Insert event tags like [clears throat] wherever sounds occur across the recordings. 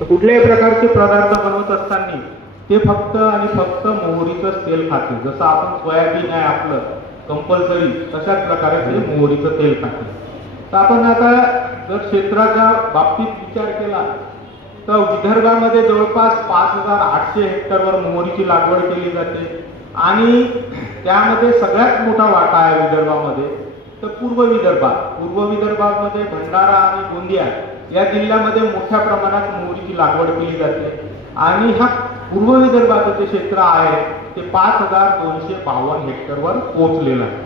कुठल्याही प्रकारचे पदार्थ बनवत असताना ते फक्त आणि फक्त मोहरीचं तेल खाते. जसं आपण सोयाबीन आहे आपलं कंपल्सरी तशाच प्रकारे ते मोहरीचं तेल खाते. तर आपण आता जर क्षेत्राच्या बाबतीत विचार केला तर विदर्भामध्ये जवळपास पाच हजार आठशे हेक्टरवर मोहरीची लागवड केली जाते. आणि त्यामध्ये सगळ्यात मोठा वाटा आहे विदर्भामध्ये. तर पूर्व विदर्भात पूर्व विदर्भामध्ये भंडारा आणि गोंदिया या जिल्ह्यामध्ये मोठ्या प्रमाणात मोहरीची लागवड केली जाते. आणि हा पूर्व विदर्भाचं जे क्षेत्र आहे ते पाच हजार दोनशे बावन्न हेक्टरवर पोहोचलेलं आहे.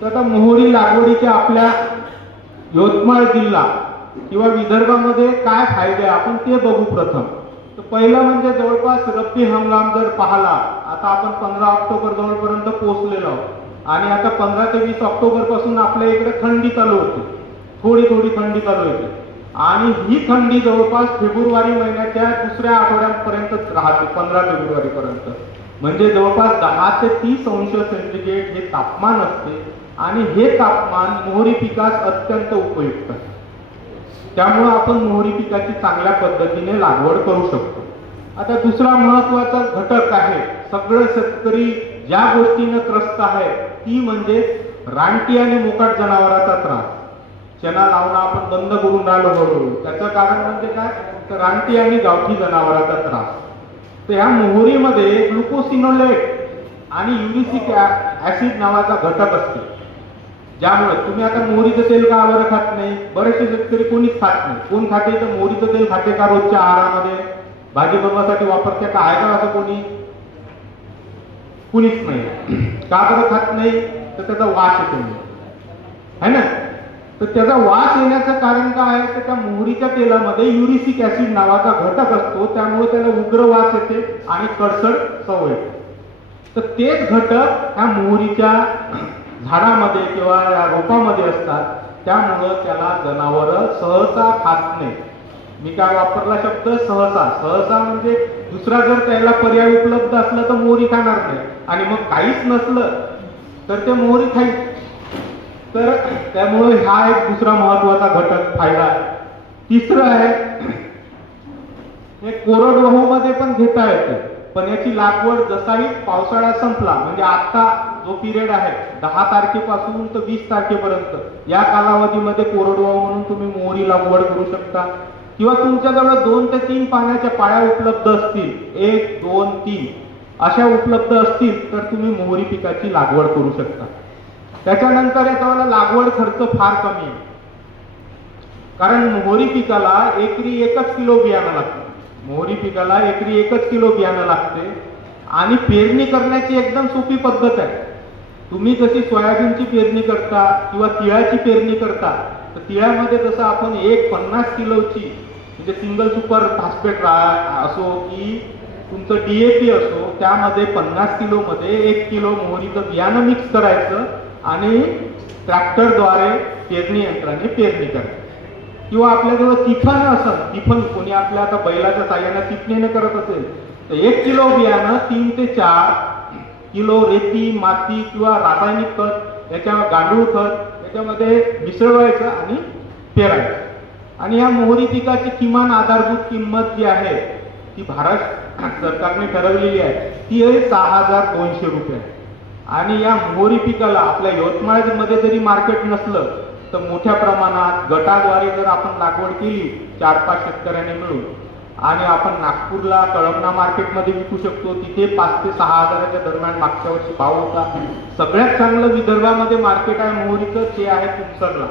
तर आता मोहरी लागवडीचे आपल्या यवतमाळ जिल्हा किंवा विदर्भामध्ये काय फायदे आपण ते बघू प्रथम. तर पहिलं म्हणजे जवळपास रब्बी हंगाम जर पाहला आता आपण पंधरा ऑक्टोबर जवळपर्यंत पोहोचलेलो आहोत. आणि आता पंधरा ते वीस ऑक्टोबरपासून आपल्या इकडे थंडी चालू होती. थोडी थोडी थंडी चालू होते. आणि ही थंडी जवळपास फेब्रुवारी महिन्याच्या दुसऱ्या आठवड्यापर्यंत राहते पंधरा फेब्रुवारी पर्यंत म्हणजे जवळपास दहा ते तीस अंश सेंटीग्रेड हे तापमान असते आणि हे तापमान मोहरी पिकास अत्यंत उपयुक्त आहे त्यामुळं आपण मोहरी पिकाची चांगल्या पद्धतीने लागवड करू शकतो. आता दुसरा महत्त्वाचा घटक आहे सगळे शेतकरी ज्या गोष्टीनं त्रस्त आहे ती म्हणजे रानटी आणि मोकाट जनावराचा त्रास. चना लावणं आपण बंद करून राहिलो हळूहळू त्याचं कारण म्हणजे काय? तर रानटी आणि गावठी जनावरांचा त्रास. तर ह्या मोहरीमध्ये ग्लुकोसिनोलेट आणि युरिसिक ऍसिड नावाचा घटक असतो. ज्यामुळे तुम्ही आता मोहरीचं तेल का बरं खात नाही? बरेचसे शेतकरी कोणीच खात नाही. कोण खाते? तर मोहरीचं तेल खाते का रोजच्या आहारामध्ये? भाजी बनवासाठी वापरते का? आहे का असं कोणी? कुणीच नाही. का बरं खात नाही? तर त्याचा वास येतो. म्हणून. है ना? तर त्याचा वास येण्याचं कारण काय आहे? तर त्या मोहरीच्या तेलामध्ये युरिसिक ऍसिड नावाचा घटक असतो. त्यामुळे त्याला उग्र वास येते आणि कडसड सवय येते. तर तेच घटक ह्या मोहरीच्या झाडामध्ये किंवा या रोपामध्ये असतात. त्यामुळं त्याला जनावर सहसा खात नाही मी काय वापरला शब्द? सहसा. सहसा म्हणजे दुसरा जर त्याला पर्याय उपलब्ध असला तर मोहरी खाणार नाही. आणि मग काहीच नसलं तर ते मोहरी खाईल. तर त्यामुळे हा एक दुसरा महत्त्वाचा घटक फायदा आहे. तिसरं आहे हे कोरडवाहू मध्ये पण घेता येते पण याची लागवड जसाही पावसाळा संपला म्हणजे आता जो पिरियड आहे दहा तारखेपासून तर वीस तारखेपर्यंत या कालावधीमध्ये कोरडवाहू म्हणून तुम्ही मोहरी लागवड करू शकता. किंवा तुमच्याजवळ दोन ते तीन पाण्याच्या पाळ्या उपलब्ध असतील एक दोन तीन अशा उपलब्ध असतील तर तुम्ही मोहरी पिकाची लागवड करू शकता. त्याच्यानंतर याचा मला लागवड खर्च फार कमी आहे. कारण मोहरी पिकाला एकरी एकच किलो बियाणं लागतं. मोहरी पिकाला एकरी एकच किलो बियाणं लागते. आणि पेरणी करण्याची एकदम सोपी पद्धत आहे. तुम्ही जशी सोयाबीनची पेरणी करता किंवा तिळाची पेरणी करता तर तिळामध्ये जसं आपण एक पन्नास किलोची म्हणजे सिंगल सुपर फॉस्फेट असो की तुमचं डीएपी असो त्यामध्ये पन्नास किलोमध्ये एक किलो मोहरीचं बियाणं मिक्स करायचं. आणि ट्रॅक्टरद्वारे पेरणी यंत्राने पेरणी करायची किंवा आपल्याजवळ तिफन असेल तिफन कोणी आपल्या आता बैलाच्या साह्यानं तिफणीने करत असेल तर एक किलो बियाणं तीन ते चार किलो रेती माती किंवा रासायनिक खत याच्या गांडूळ खत याच्यामध्ये मिसळवायचं आणि पेरायचं. आणि या मोहरी पिकाची किमान आधारभूत किंमत जी आहे ती भारत सरकारने ठरवलेली आहे ती आहे सहा हजार दोनशे रुपये. आणि या मोहरी पिकाला आपल्या यवतमाळमध्ये जरी मार्केट नसलं तर मोठ्या प्रमाणात गटाद्वारे जर आपण लागवड केली चार पाच शेतकऱ्यांनी मिळून आणि आपण नागपूरला कळमना मार्केटमध्ये विकू शकतो तिथे पाच ते सहा हजाराच्या दरम्यान मागच्या वर्षी भाव होता. सगळ्यात चांगलं विदर्भामध्ये मार्केट आहे मोहरीचं ते आहे तुमसरला.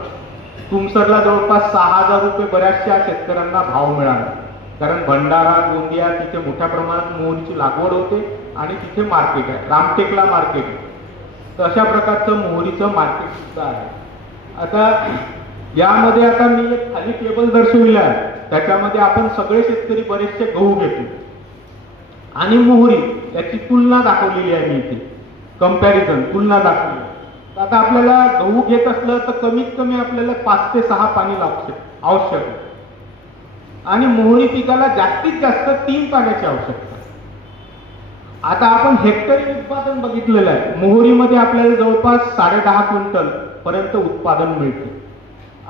तुमसरला जवळपास सहा हजार रुपये बऱ्याचशा शेतकऱ्यांना भाव मिळाला. कारण भंडारा गोंदिया तिथे मोठ्या प्रमाणात मोहरीची लागवड होते. आणि तिथे मार्केट आहे. रामटेकला मार्केट आहे. तर अशा प्रकारचं मोहरीचं मार्केट सुद्धा आहे. आता यामध्ये आता मी एक खाली टेबल दर्शविलं आहे. त्याच्यामध्ये आपण सगळे शेतकरी बरेचसे गहू घेतो. आणि मोहरी याची तुलना दाखवलेली आहे मी इथे. कंपॅरिझन तुलना दाखवली तर आता आपल्याला गहू घेत असलं तर कमीत कमी आपल्याला पाच ते सहा पाणी लागते आवश्यक आहे. आणि मोहरी पिकाला जास्तीत जास्त तीन पाण्याची आवश्यकता आहे. आता आपण हेक्टरी उत्पादन बघितलेलं आहे. मोहरीमध्ये आपल्याला जवळपास साडे दहा क्विंटल पर्यंत उत्पादन मिळते.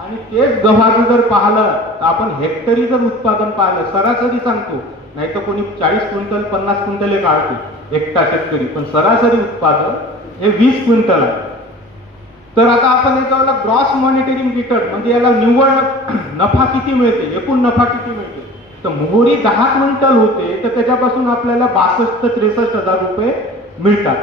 आणि तेच गव्हाचं जर पाहिलं तर आपण हेक्टरी जर उत्पादन पाहिलं सरासरी सांगतो नाही तर कोणी चाळीस क्विंटल पन्नास क्विंटल हे काढतो एकटा शेतकरी. पण सरासरी उत्पादन हे वीस क्विंटल आहे. तर आता आपण याच्यावर ग्रॉस मॉनिटरिंग रिटर्न म्हणजे याला निव्वळ नफा किती मिळते? एकूण नफा किती मिळते? तर मोहरी दहा क्विंटल होते तर त्याच्यापासून आपल्याला बासष्ट त्रेसष्ट हजार रुपये मिळतात.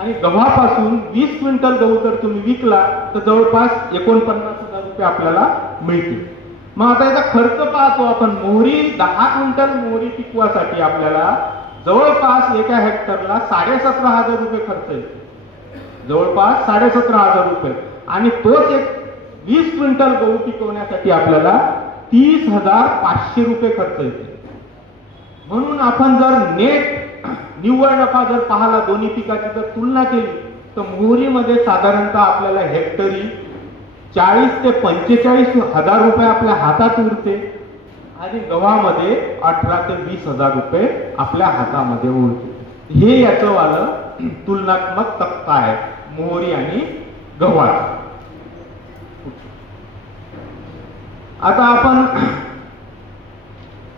आणि गव्हापासून वीस क्विंटल गहू जर तुम्ही विकला तर जवळपास एकोणपन्नास हजार रुपये आपल्याला मिळतील. मग आता याचा खर्च पाहतो आपण. मोहरी दहा क्विंटल मोहरी पिकवासाठी आपल्याला जवळपास एका हेक्टरला साडेसतरा हजार रुपये खर्च येतो जवळपास साडेसतरा हजार रुपये. आणि तोच एक वीस क्विंटल गहू पिकवण्यासाठी आपल्याला तीस हजार पाचशे रुपये खर्च येते. म्हणून आपण जर नेट निव्वळ नफा जर पाहिला दोन्ही पिकाची जर तुलना केली तर मोहरीमध्ये साधारणतः आपल्याला हेक्टरी चाळीस ते पंचेचाळीस हजार रुपये आपल्या हातात उरते आणि गव्हामध्ये अठरा ते वीस हजार रुपये आपल्या हातामध्ये उरते. हे याचं वालं तुलनात्मक तक्ता आहे मोहरी आणि गव्हाचा. आता आपण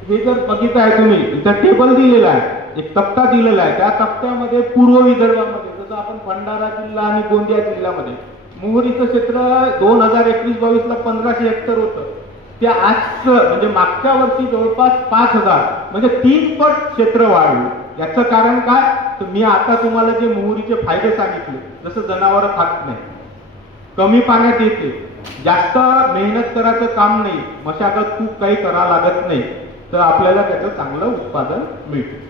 हे जर बघित आहे तुम्ही इथं टेबल दिलेला आहे एक तक्ता दिलेला आहे. त्या तक्त्यामध्ये पूर्व विदर्भामध्ये जसं आपण भंडारा जिल्हा आणि गोंदिया जिल्ह्यामध्ये मोहरीचं क्षेत्र दोन हजार एकवीस बावीस ला पंधराशे हेक्टर होतं. त्या आजचं म्हणजे मागच्या वर्षी जवळपास पाच हजार म्हणजे तीन पट क्षेत्र वाढलं. याचं कारण काय? तर मी आता तुम्हाला जे मोहरीचे फायदे सांगितले जसं जनावरं खात नाही. कमी पाण्यात येते. जास्त मेहनत करायचं काम नाही मशागत खूप काही करा लागत नाही तर आपल्याला त्याचं चांगलं उत्पादन मिळते.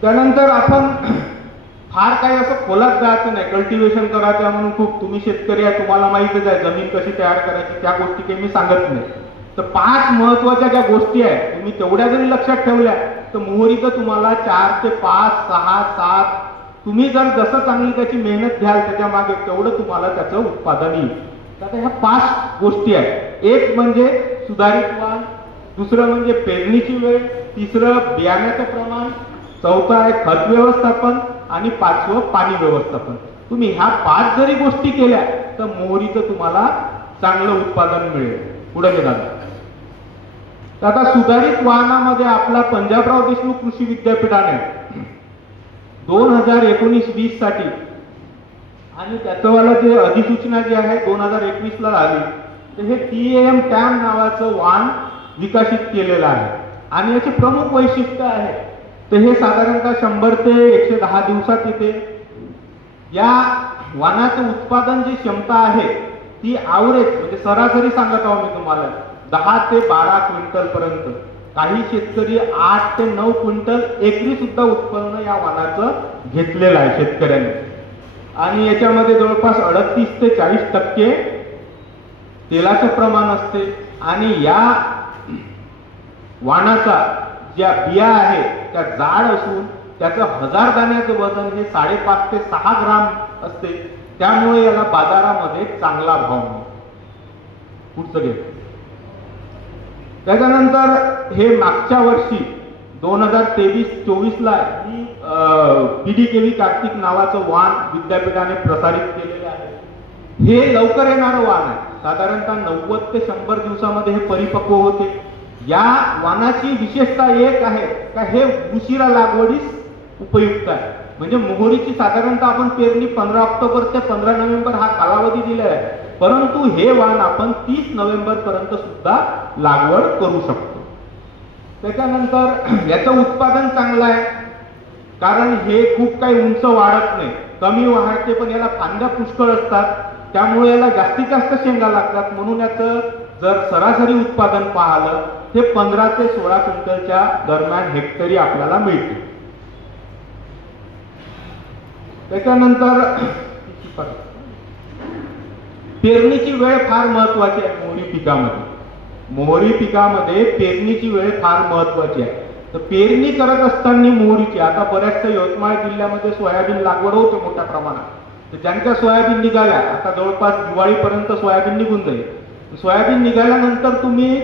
त्यानंतर आपण [clears throat] फार काही असं खोलात जायचं नाही. कल्टिवेशन करायचं म्हणून खूप तुम्ही शेतकरी आहे तुम्हाला माहितच आहे जमीन कशी तयार करायची त्या गोष्टी काही मी सांगत नाही. तर पाच महत्त्वाच्या ज्या गोष्टी आहेत तुम्ही तेवढ्या जरी लक्षात ठेवल्या तर मोहरीचं तुम्हाला चार ते पाच सहा सात तुम्ही जर जसं चांगली त्याची मेहनत घ्याल त्याच्यामागे तेवढं तुम्हाला त्याचं उत्पादन येईल. तर ह्या पाच गोष्टी आहेत. एक म्हणजे सुधारित वाण दुसरं म्हणजे पेरणीची वेळ तिसरं बियाण्याचं प्रमाण चौथं आहे खत व्यवस्थापन आणि पाचवं पाणी व्यवस्थापन. तुम्ही ह्या पाच जरी गोष्टी केल्या तर मोहरीचं तुम्हाला चांगलं उत्पादन मिळेल. पुढे घे तर आता सुधारित वाहनामध्ये आपला पंजाबराव देशमुख कृषी विद्यापीठाने दोन हजार एकोणीस वीससाठी. आणि त्याचं वाला जे अधिसूचना जी आहे दोन हजार एकवीस ला आली. तर हे टी एम टॅम नावाचं वाहन विकसित केलेलं आहे. आणि याचे प्रमुख वैशिष्ट्य आहे. तर हे साधारणतः शंभर ते एकशे दहा दिवसात येते. या वाहनाचं उत्पादन जी क्षमता आहे ती आवरेज म्हणजे सरासरी सांगत आहो मी तुम्हाला दहा ते बारा क्विंटल पर्यंत काही शेतकरी आठ ते नऊ क्विंटल एकरी सुद्धा उत्पन्न या वाणाचं घेतलेलं आहे शेतकऱ्यांनी. आणि याच्यामध्ये जवळपास अडतीस ते चाळीस टक्के तेलाचं प्रमाण असते. आणि या वाणाचा ज्या बिया आहे त्या जाड असून त्याचं हजार दाण्याचं वजन हे साडेपाच ते सहा ग्राम असते. त्यामुळे याला बाजारामध्ये चांगला भाव मिळतो. पुढचं घे. त्याच्यानंतर हे मागच्या वर्षी दोन हजार तेवीस चोवीसला ला पी डी केवी कार्तिक नावाचं वाण विद्यापीठाने प्रसारित केलेलं आहे. हे लवकर येणारं वाण आहे. साधारणतः नव्वद ते शंभर दिवसामध्ये हे परिपक्व होते. या वानाची विशेषता एक आहे का हे उशिरा लागवडीस उपयुक्त आहे. म्हणजे मोहरीची साधारणतः आपण पेरणी पंधरा ऑक्टोबर ते पंधरा नोव्हेंबर हा कालावधी दिलेला आहे. परंतु हे वाण आपण तीस नोव्हेंबर पर्यंत सुद्धा लागवड करू शकतो. त्याच्यानंतर [clears throat] याचं उत्पादन चांगलं आहे. कारण हे खूप काही उंच वाढत नाही. कमी वाढते पण याला फांद्या पुष्कळ असतात. त्यामुळे याला जास्तीत जास्त शेंगा लागतात. म्हणून याचं जर सरासरी उत्पादन पाहिलं ते पंधरा ते सोळा क्विंटलच्या दरम्यान हेक्टरी आपल्याला मिळते. त्याच्यानंतर [clears throat] पेरणीची वेळ फार महत्वाची आहे मोहरी पिकामध्ये. मोहरी पिकामध्ये पेरणीची वेळ फार महत्वाची आहे. तर पेरणी करत असताना मोहरीची आता बऱ्याचशा यवतमाळ जिल्ह्यामध्ये सोयाबीन लागवड होते मोठ्या प्रमाणात. तर ज्यांच्या सोयाबीन निघाल्या आता जवळपास दिवाळीपर्यंत सोयाबीन निघून जाईल. सोयाबीन निघाल्यानंतर तुम्ही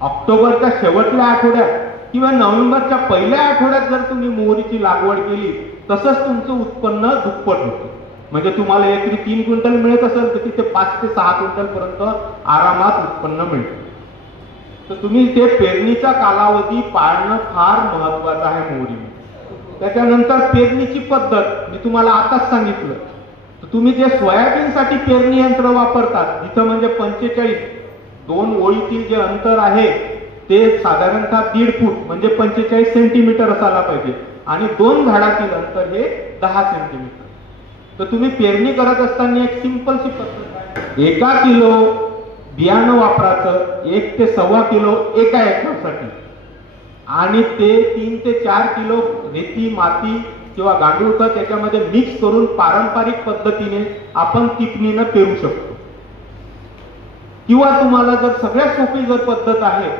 ऑक्टोबरच्या शेवटल्या आठवड्यात किंवा नोव्हेंबरच्या पहिल्या आठवड्यात जर तुम्ही मोहरीची लागवड केली तसंच तुमचं उत्पन्न दुप्पट होतं. म्हणजे तुम्हाला एकरी तीन क्विंटल मिळत असेल तर तिथे पाच ते सहा क्विंटल पर्यंत आरामात उत्पन्न मिळतं. तर तुम्ही ते पेरणीचा कालावधी पाळणं फार महत्वाचं आहे मोहरी. त्याच्यानंतर पेरणीची पद्धत मी तुम्हाला आताच सांगितलं. तर तुम्ही जे सोयाबीनसाठी पेरणी यंत्र वापरतात जिथं म्हणजे पंचेचाळीस दोन ओळीतील जे अंतर आहे ते साधारणतः दीड फूट म्हणजे पंचेचाळीस सेंटीमीटर असायला पाहिजे. आणि दोन झाडातील अंतर हे दहा सेंटीमीटर. तर तुम्ही पेरणी करत असताना एक सिंपलची पद्धत एका किलो बियाणं वापरायचं एक ते सव्वा किलो एका एकरसाठी. आणि ते तीन ते चार किलो रेती माती किंवा गांडूळ खत त्याच्यामध्ये मिक्स करून पारंपरिक पद्धतीने आपण तिपणीनं पेरू शकतो. किंवा तुम्हाला जर सगळ्यात सोपी जर पद्धत आहे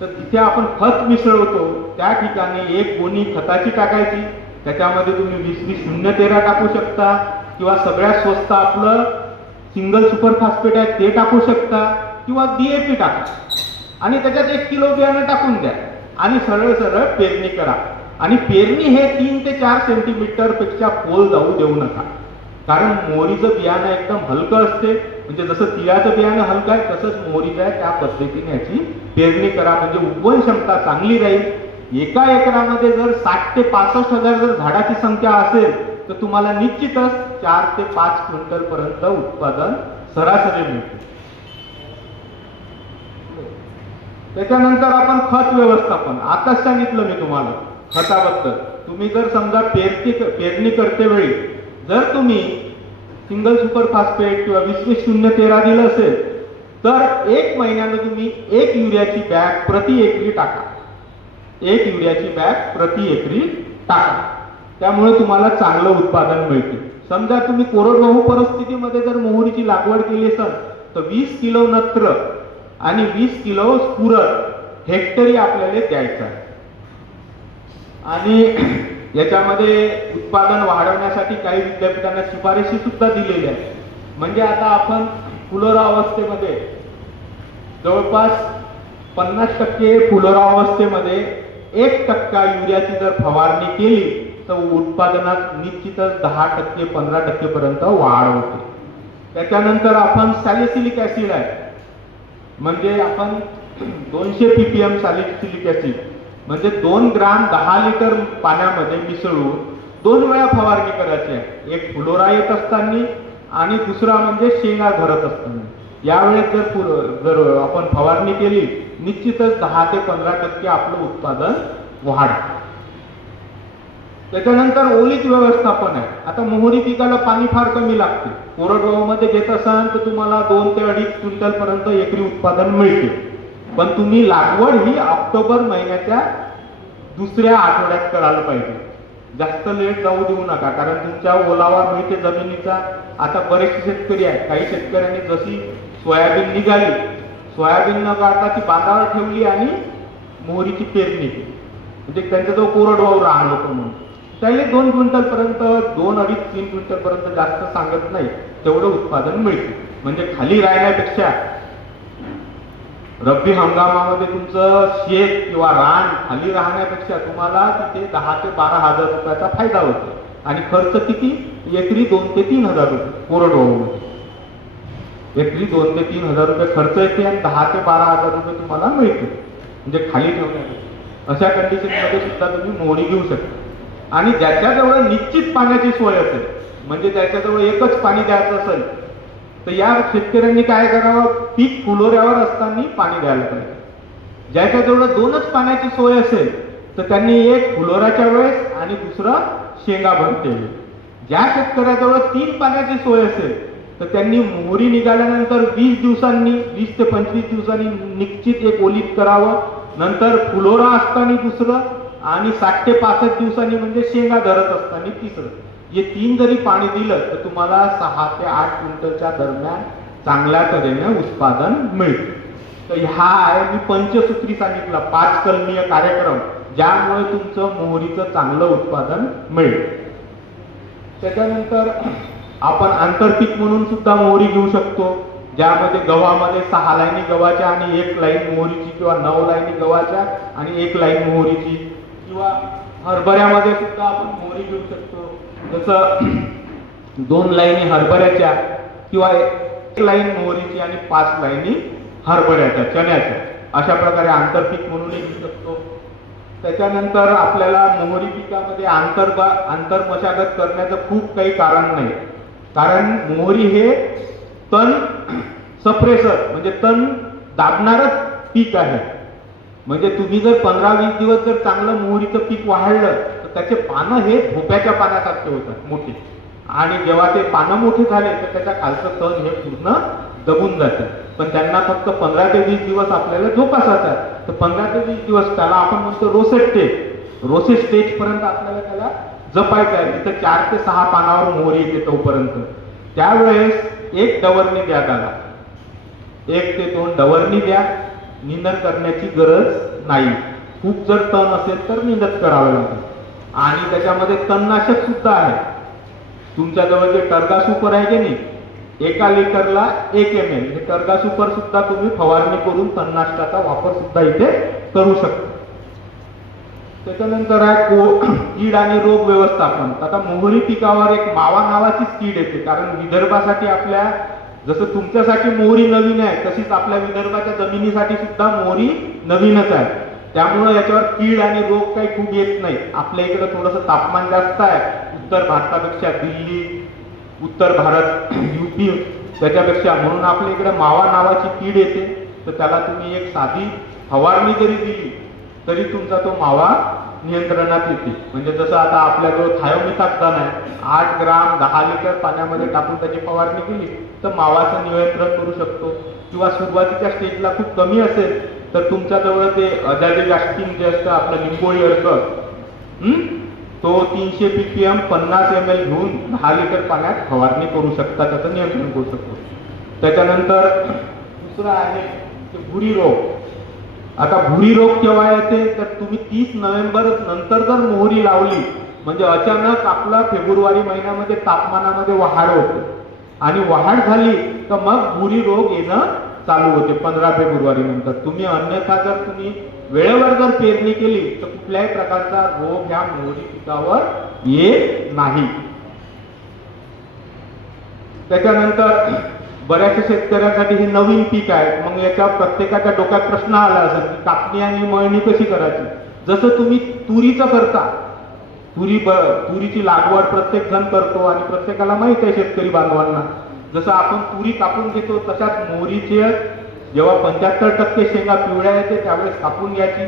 तर तिथे आपण खत मिसळवतो. त्या ठिकाणी एक गोणी खताची टाकायची. त्याच्यामध्ये तुम्ही वीस वीस शून्य तेरा टाकू शकता. किंवा सगळ्यात स्वस्त आपलं सिंगल सुपरफास्फेट आहे ते टाकू शकता किंवा डीएपी टाका. आणि त्याच्यात एक किलो बियाणं टाकून द्या. आणि सरळ सरळ पेरणी करा. आणि पेरणी हे तीन ते चार सेंटीमीटरपेक्षा खोल जाऊ देऊ नका. कारण मोहरीचं बियाणं एकदम हलकं असते. म्हणजे जसं तिळाचं बियाणं हलकं आहे तसंच मोहरीचं आहे त्या पद्धतीने याची पेरणी करा. म्हणजे उगवण क्षमता चांगली राहील. एका एकरामध्ये जर साठ ते पासष्ट हजार जर झाडाची संख्या असेल तर तुम्हाला निश्चितच चार ते पाच क्विंटल पर्यंत उत्पादन सरासरी मिळते. त्याच्यानंतर आपण खत व्यवस्थापन. आताच सांगितलं मी तुम्हाला खताबद्दल. तुम्ही जर समजा पेरती पेरणी करते वेळी जर तुम्ही सिंगल सुपर फास्फेट किंवा वीस वीस शून्य तेरा दिलं असेल तर एक महिन्यानं तुम्ही एक युरियाची बॅग प्रति एकरी टाका. एक युरियाची बॅग प्रति एकरी टाका. त्यामुळे तुम्हाला चांगलं उत्पादन मिळते. समजा तुम्ही कोरडवाहू परिस्थितीमध्ये जर मोहरीची लागवड केली असेल तर वीस किलो नत्र आणि वीस किलो स्फुरद हेक्टरी आपल्याला द्यायचा आणि याच्यामध्ये उत्पादन वाढवण्यासाठी काही विद्यापीठांना शिफारशी सुद्धा दिलेल्या आहेत म्हणजे आता आपण फुलोरा अवस्थेमध्ये जवळपास पन्नास टक्के फुलोरा अवस्थेमध्ये एक टक्का युरियाची जर फवारणी केली तर उत्पादनात निश्चितच दहा टक्के पंधरा टक्के पर्यंत वाढ होते. त्याच्यानंतर आपण सॅलिसिलिक ऍसिड आहे. म्हणजे आपण दोनशे पीपीएम सॅलिसिलिक ऍसिड म्हणजे दोन ग्राम दहा लिटर पाण्यामध्ये मिसळून दोन वेळा फवारणी करायची आहे. एक फुलोरा येत असताना आणि दुसरा म्हणजे शेंगा धरत असताना. यावेळेस जर फुल जर आपण फवारणी केली निश्चितच दहा ते पंधरा टक्के आपलं उत्पादन वाढतं त्याच्यानंतर ओलीच व्यवस्थापन आहे. आता मोहरी पिकाला पाणी फार कमी लागते. कोरडवाहूमध्ये घेत असाल तर तुम्हाला दोन ते अडीच क्विंटल पर्यंत एकरी उत्पादन मिळते. पण तुम्ही लागवड ही ऑक्टोबर महिन्याच्या दुसऱ्या आठवड्यात करायला पाहिजे. जास्त लेट जाऊ देऊ नका कारण तुमच्या ओलावा मिळते जमिनीचा. आता बरेचसे शेतकरी आहेत. काही शेतकऱ्यांनी जशी सोयाबीन निघाली सोयाबीन न काढता ती बांधावर ठेवली आणि मोहरीची पेरणी केली. म्हणजे त्यांचा जो कोरडवाहू राहणार होतो म्हणून. त्याला दोन क्विंटल पर्यंत दोन अडीच तीन क्विंटल पर्यंत जास्त सांगत नाही. तेवढं उत्पादन मिळते. म्हणजे खाली राहण्यापेक्षा रब्बी हंगामामध्ये तुमचं शेत किंवा रान खाली राहण्यापेक्षा तुम्हाला तिथे दहा ते बारा हजार रुपयाचा फायदा होतो. आणि खर्च किती? एकरी दोन ते तीन हजार रुपये कोरडवाहूमध्ये. एकरी दोन ते तीन हजार रुपये खर्च येते आणि दहा ते बारा हजार रुपये तुम्हाला मिळते. म्हणजे खाली ठेवण्यापेक्षा. अशा कंडिशनमध्ये सुद्धा तुम्ही मोहरी घेऊ शकता. आणि ज्याच्याजवळ निश्चित पाण्याची सोय असेल म्हणजे त्याच्याजवळ एकच पाणी द्यायचं असेल तर या शेतकऱ्यांनी काय करावं? पीक फुलोऱ्यावर असताना पाणी द्यायला पाहिजे. ज्याच्याजवळ दोनच पाण्याची सोय असेल तर त्यांनी एक फुलोऱ्याच्या वेळेस आणि दुसरं शेंगा भरते ज्या शेतकऱ्याजवळ तीन पाण्याची सोय असेल तर त्यांनी मोहरी निघाल्यानंतर वीस दिवसांनी वीस ते पंचवीस दिवसांनी निश्चित एक ओलीत करावं. नंतर फुलोरा असताना दुसरं आणि साठ ते पासष्ट दिवसांनी म्हणजे शेंगा धरत असताना तिसरं. हे तीन जरी पाणी दिलं तर तुम्हाला सहा ते आठ क्विंटलच्या दरम्यान चांगल्या तऱ्हेने उत्पादन मिळते. तर हा आहे मी पंचसूत्री सांगितलं पाच कलनीय कार्यक्रम ज्यामुळे तुमचं मोहरीचं चांगलं उत्पादन मिळेल. त्याच्यानंतर आपण आंतरपीक म्हणून सुद्धा मोहरी घेऊ शकतो ज्यामध्ये गव्हामध्ये सहा लाईनी गव्हाच्या आणि एक लाईन मोहरीची किंवा नऊ लाईनी गव्हाच्या आणि एक लाईन मोहरीची किंवा हरभऱ्यामध्ये सुद्धा आपण मोहरी घेऊ शकतो. जसं [clears throat] दोन लाईनी हरभऱ्याच्या किंवा एक लाईन मोहरीची आणि पाच लाईनी हरभऱ्याच्या चण्याच्या. अशा प्रकारे आंतरपीक म्हणूनही घेऊ शकतो. त्याच्यानंतर आपल्याला मोहरी पिकामध्ये आंतर आंतर मशागत करण्याचं खूप काही कारण नाही. कारण मोहरी हे तण [clears throat] सप्रेसर म्हणजे तण दाबणारच पीक आहे. म्हणजे तुम्ही जर पंधरा वीस दिवस जर चांगलं मोहरीचं पीक वाढलं तर त्याचे पानं हे भोप्याच्या पानासारखे होतात मोठे. आणि जेव्हा ते पानं मोठे झाले तर त्याच्या खालचं तण हे पूर्ण दबून जातं. पण त्यांना फक्त पंधरा ते वीस दिवस आपल्याला जोपासायचा तर पंधरा ते वीस दिवस त्याला आपण म्हणतो रोसेट स्टेज. रोसेस स्टेज पर्यंत आपल्याला त्याला जपायचं आहे. तिथं चार ते सहा पानावर मोहरी येते तोपर्यंत. त्यावेळेस एक डवरणी द्या त्याला. एक ते दोन डवरणी द्या. निंदन करण्याची गरज नाही. खूप जर तण असेल तर निंदन करावं लागेल. आणि त्याच्यामध्ये तणनाशक सुद्धा आहे. तुमच्याजवळ जे टर्गा सुपर आहे की नाही एका लिटरला एक एम एल हे टर्गा सुपर सुद्धा तुम्ही फवारणी करून तणनाशकाचा वापर सुद्धा इथे करू शकता. त्याच्यानंतर आहे को [clears throat] कीड आणि रोग व्यवस्थापन. आता मोहरी पिकावर एक मावा नावाचीच कीड येते. कारण विदर्भासाठी आपल्या जसं तुमच्यासाठी मोहरी नवीन आहे तशीच आपल्या विदर्भाच्या जमिनीसाठी सुद्धा मोहरी नवीनच आहे. त्यामुळं याच्यावर कीड आणि रोग काही खूप येत नाही. आपल्या इकडे थोडंसं तापमान जास्त आहे. उत्तर भारतापेक्षा दिल्ली उत्तर भारत [clears throat] युपी त्याच्यापेक्षा. म्हणून आपल्या इकडे मावा नावाची कीड येते. तर त्याला तुम्ही एक साधी फवारणी जरी दिली तरी तुमचा तो मावा नियंत्रणात येते. म्हणजे जसं आता आपल्याजवळ थायोमिथाक्सान आहे आठ ग्राम दहा लिटर पाण्यामध्ये टाकून त्याची फवारणी केली तर मावाचं नियंत्रण करू शकतो. किंवा सुरुवातीच्या स्टेजला खूप कमी असेल तर तुमच्याजवळ ते अजाडिगास्टिन जे असतं आपलं लिंबोळी अर्क तो तीनशे पीपीएम पन्नास एम एल घेऊन दहा लिटर पाण्यात फवारणी करू शकता त्याचं नियंत्रण करू शकतो. त्याच्यानंतर दुसरं आहे ते भुरी रोग. आता भुरी रोग केव्हा येते? तर तुम्ही तीस नोव्हेंबर नंतर जर मोहरी लावली म्हणजे अचानक आपला फेब्रुवारी महिन्यामध्ये तापमानामध्ये वाढ होते. आणि वाढ झाली तर मग भुरी रोग येणं चालू होते पंधरा फेब्रुवारी नंतर. तुम्ही अन्यथा जर तुम्ही वेळेवर जर पेरणी केली तर कुठल्याही प्रकारचा रोग ह्या मोहरी पिकावर येत नाही. त्याच्यानंतर बऱ्याचशा शेतकऱ्यांसाठी हे नवीन पीक आहे. मग याच्यावर प्रत्येकाच्या डोक्यात प्रश्न आला असेल की कापणी आणि मळणी कशी करायची? जसं तुम्ही तुरीचं करता तुरी ब तुरीची लागवड प्रत्येक जण करतो आणि प्रत्येकाला माहीत आहे शेतकरी बांधवांना. जसं आपण तुरी कापून घेतो तशाच मोहरीचे जेव्हा पंच्याहत्तर टक्के शेंगा पिवळ्या येते त्यावेळेस कापून घ्यायची.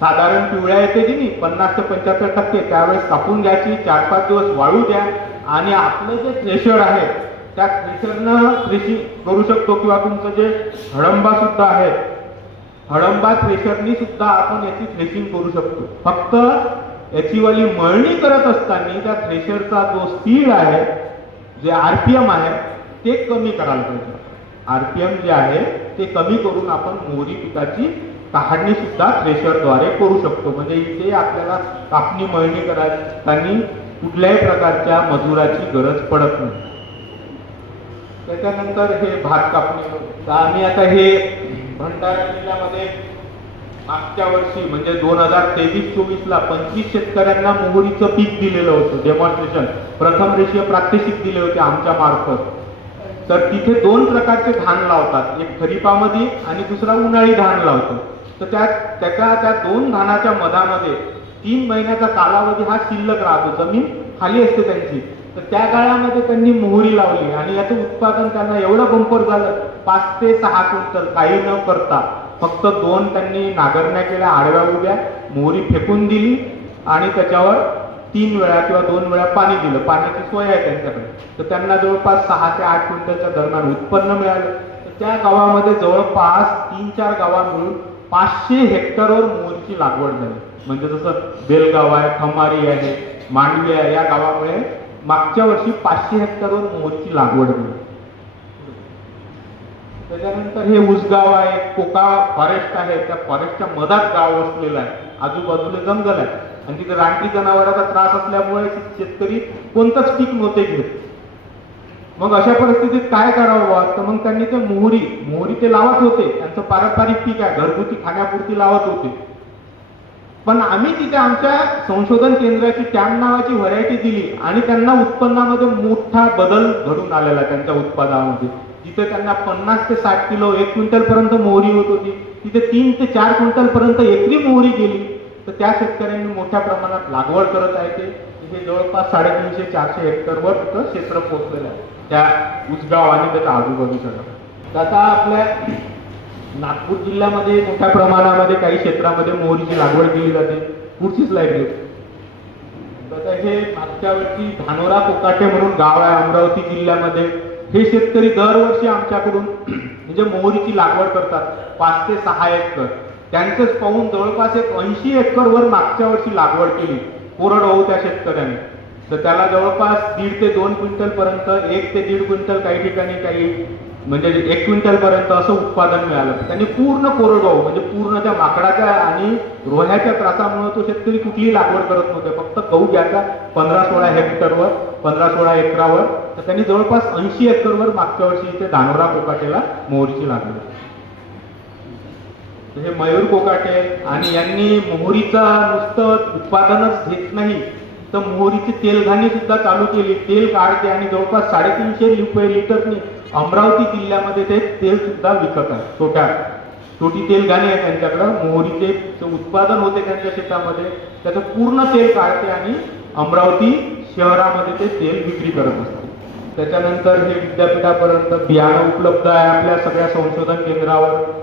साधारण पिवळ्या येते की नाही? पन्नास ते पंच्याहत्तर टक्के. त्यावेळेस कापून घ्यायची. चार पाच दिवस वाळू द्या. आणि आपलं जे थ्रेशर आहे त्या थ्रेशरनं थ्रेशिंग करू शकतो किंवा तुमचं जे हडंबा सुद्धा आहे हडंबा थ्रेशरनी सुद्धा आपण याची थ्रेशिंग करू शकतो. फक्त याचीवाली मळणी करत असताना त्या थ्रेशरचा जो स्पीड आहे जे आरपीएम आहे ते कमी करायला पाहिजे. आरपीएम जे आहे ते कमी करून आपण मोहरी पिकाची काढणी सुद्धा थ्रेशरद्वारे करू शकतो. म्हणजे इथे आपल्याला कापणी मळणी करताना कुठल्याही प्रकारच्या मजुराची गरज पडत नाही. त्याच्यानंतर हे भात कापणी. आम्ही आता हे भंडारा जिल्ह्यामध्ये मागच्या वर्षी म्हणजे दोन हजार तेवीस चोवीसला पंचवीस शेतकऱ्यांना मोहरीचं पीक दिलेलं होतं डेमॉन्स्ट्रेशन प्रथम रेषीय प्रात्यक्षिक दिले होते आमच्या मार्फत. तर तिथे दोन प्रकारचे धान लावतात. एक खरीपामध्ये आणि दुसरा उन्हाळी धान लावतो. तर त्या त्याच्या त्या दोन धानाच्या मधामध्ये तीन महिन्याचा कालावधी हा शिल्लक राहतो. जमीन खाली असते त्यांची. तर त्या काळामध्ये त्यांनी मोहरी लावली आणि याचं उत्पादन त्यांना एवढं बंपर झालं पाच ते सहा क्विंटल काही न करता फक्त दोन त्यांनी नागरण्या केल्या आडव्या उभ्या मोहरी फेकून दिली आणि त्याच्यावर तीन वेळा किंवा दोन वेळा पाणी दिलं. पाण्याची सोय आहे त्यांच्याकडे. तर त्यांना जवळपास सहा ते आठ क्विंटलच्या दरम्यान उत्पन्न मिळालं. तर त्या गावामध्ये जवळपास तीन चार गावा मिळून पाचशे हेक्टरवर मोहरीची लागवड झाली. म्हणजे जसं बेलगाव आहे खमारी आहे मांडवी आहे या गावामुळे मागच्या वर्षी पाचशे हेक्टरवर मोहरीची लागवड केली त्याच्यानंतर हे उसगाव आहे कोका फॉरेस्ट आहे त्या फॉरेस्टच्या मधात गाव वसलेलं आहे आजूबाजूला जंगल आहे. आणि तिथे रानटी जनावरांचा त्रास असल्यामुळे शेतकरी कोणतंच पीक नव्हते घेत. मग अशा परिस्थितीत काय करावं तर मग त्यांनी ते मोहरी मोहरी ते लावत होते. त्यांचं पारंपरिक पीक आहे घरगुती खाण्यापुरती लावत होते. पण आम्ही तिथे आमच्या संशोधन केंद्राची टॅम नावाची व्हरायटी दिली आणि त्यांना उत्पन्नामध्ये मोठा बदल घडून आलेला त्यांच्या उत्पादनामध्ये. जिथे त्यांना पन्नास ते साठ किलो एक क्विंटल पर्यंत मोहरी होत होती तिथे तीन ते चार क्विंटल पर्यंत एकरी मोहरी गेली. तर त्या शेतकऱ्यांनी मोठ्या प्रमाणात लागवड करत आहे ते. तिथे जवळपास साडेतीनशे चारशे हेक्टरवर तिथं क्षेत्र पोहोचलेलं आहे. त्या उसगाव आणि त्याच्या आजूबाजूच्या आता आपल्या नागपूर जिल्ह्यामध्ये मोठ्या प्रमाणामध्ये काही क्षेत्रामध्ये मोहरीची लागवड केली जाते. पुढची स्लाईड घेऊ. हे मागच्या वर्षी धानोरा कोकाटे म्हणून गाव आहे अमरावती जिल्ह्यामध्ये. हे शेतकरी दरवर्षी आमच्याकडून [clears throat] म्हणजे मोहरीची लागवड करतात. पाच ते सहा एकर. त्यांचंच पाहून जवळपास एक ऐंशी एकरवर मागच्या वर्षी लागवड केली. कोरडवाहू त्या शेतकऱ्याने. तर त्याला जवळपास दीड ते दोन क्विंटल पर्यंत एक ते दीड क्विंटल काही ठिकाणी काही म्हणजे एक क्विंटल पर्यंत असं उत्पादन मिळालं. त्यांनी पूर्ण कोरडवाहू म्हणजे पूर्ण त्या माकडाच्या आणि रोह्याच्या त्रासामुळे तो शेतकरी कुठलीही लागवड करत नव्हते. फक्त गहू घ्यायचा पंधरा सोळा हेक्टरवर पंधरा सोळा एकरावर. तर त्यांनी जवळपास ऐंशी एकरवर मागच्या वर्षी इथे धानोरा कोकाटेला मोहरीची लागवड हे मयूर कोकाटे आणि यांनी मोहरीचा नुसतं उत्पादनच घेत नाही तर मोहरीची तेलघाणी सुद्धा चालू केली. तेल काढते आणि जवळपास साडेतीनशे रुपये लिटरनी अमरावती जिल्ह्यामध्ये ते तेल सुद्धा विकत आहे. छोट्या छोटी तेलघाणी आहे त्यांच्याकडं. मोहरीचे उत्पादन होते त्यांच्या शेतामध्ये. त्याचं पूर्ण तेल काढते आणि अमरावती शहरामध्ये ते तेल विक्री करत असते. त्याच्यानंतर हे विद्यापीठापर्यंत बियाणं उपलब्ध आहे आपल्या सगळ्या संशोधन केंद्रावर.